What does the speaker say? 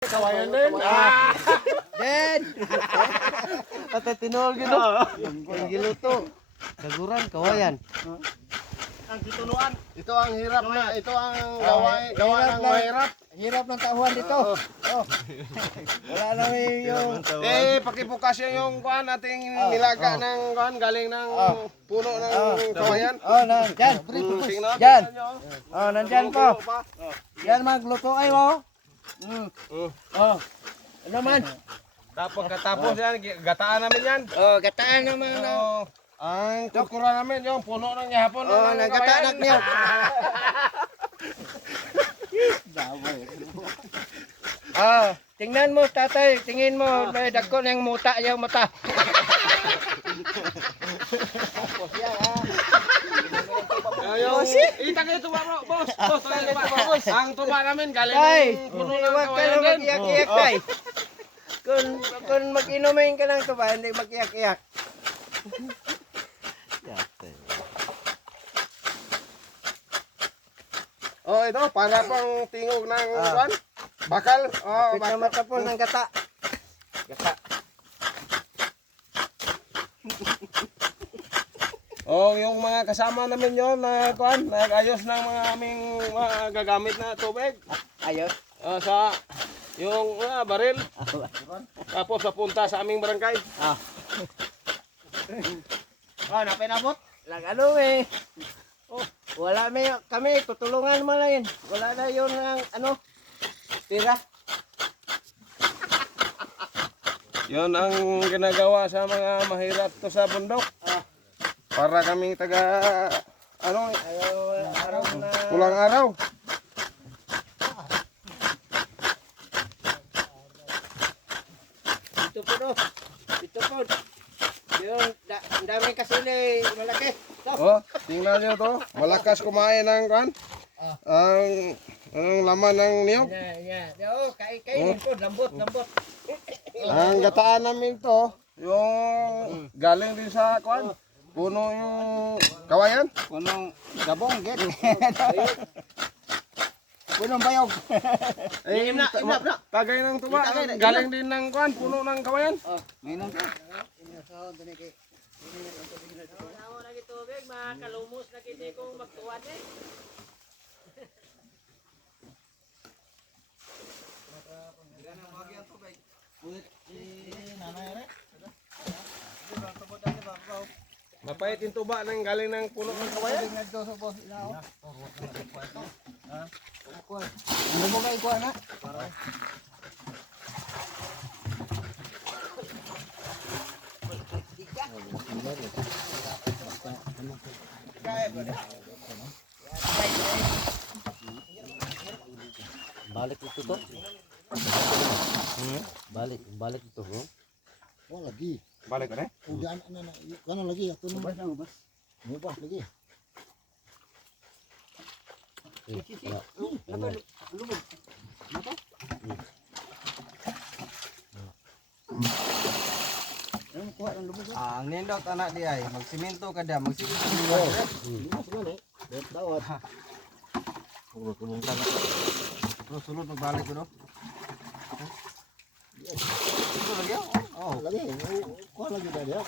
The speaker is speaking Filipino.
Kawayan din. Den. At tinuol gino. Ang giluto. Daguran kawayan. Ang titunuan. Ito ang hirap na, ito ang gawa ng mahirap. Hirap ng tauhan dito. Oh. Wala na yung Pakibukas yung kuan ating nilaga ng kuan galing ng puno ng kawayan. Oh, nandyan. Tingnan. Yan. Oh, nandyan po. Yan magluto ay mo. Oh. Ano man? Tapos katapos yan, gataan namin yan. Oh, gataan naman. Oh, ang kultura namin yung puno ng yapon Oh, ng nagatanak niyo. Ah, tingnan mo tatay, tingin mo, dagko ng muta yung mata. Ita kayo tuba bro, boss. Boss. Ang tuba namin galing Tay, ng puno ng huwag ka kawayan na din. mag-iyak-iyak tay. Kung mag-inumin ka ng tuba, hindi mag-iyak-iyak. Oh, ito para pang tingog ng kuan. Bakal. Oh, Kapit na matapon ng gata. Gata. Oh, yung mga kasama namin yon na kuan, nag-ayos ng mga aming mga gagamit na tubig. Ayos. Sa yung baril. Tapos papunta sa aming barangay. Oh, napinabot. Lang ano eh. Oh, wala may kami tutulungan mo lang yun. Wala na yun ng ano. Tira. Yon ang ginagawa sa mga mahirap to sa bundok. Para kaming taga Araw na. pulang araw. Ito po no. Ito po. Yung ang dami kasili malaki. So, Oh, tingnan niyo to. Malakas kumain ng kuan. Ang laman ng niyog. yan. Oh, kain po, lambot. Ang gataan namin to, yung galing din sa kuan. Puno yung kawayan. Punong gabong, get. Punong bayog. Imna. Tagay ng tuba. Galing din ng kuan, puno ng kawayan. Mayroon ka. Ako lagi tubig, makalumos na kita kung magtuwad eh. Mapait yung tuba ng galing ng puno ng kawayan. Ano mo kayo kuha na? Balik ito to. Balik ito ho. Oh lagi. Balik na. Udah anak kana lagi aku nubas nubas. Nubas lagi. Ang nindot anak dia ay magsimento kada, magsimento. Nubas gani. Bet dawat. Puro tulong ka na. Terus sulod magbalik ko do. Ito lagi oh. Lagi. Kuha lagi dah dia.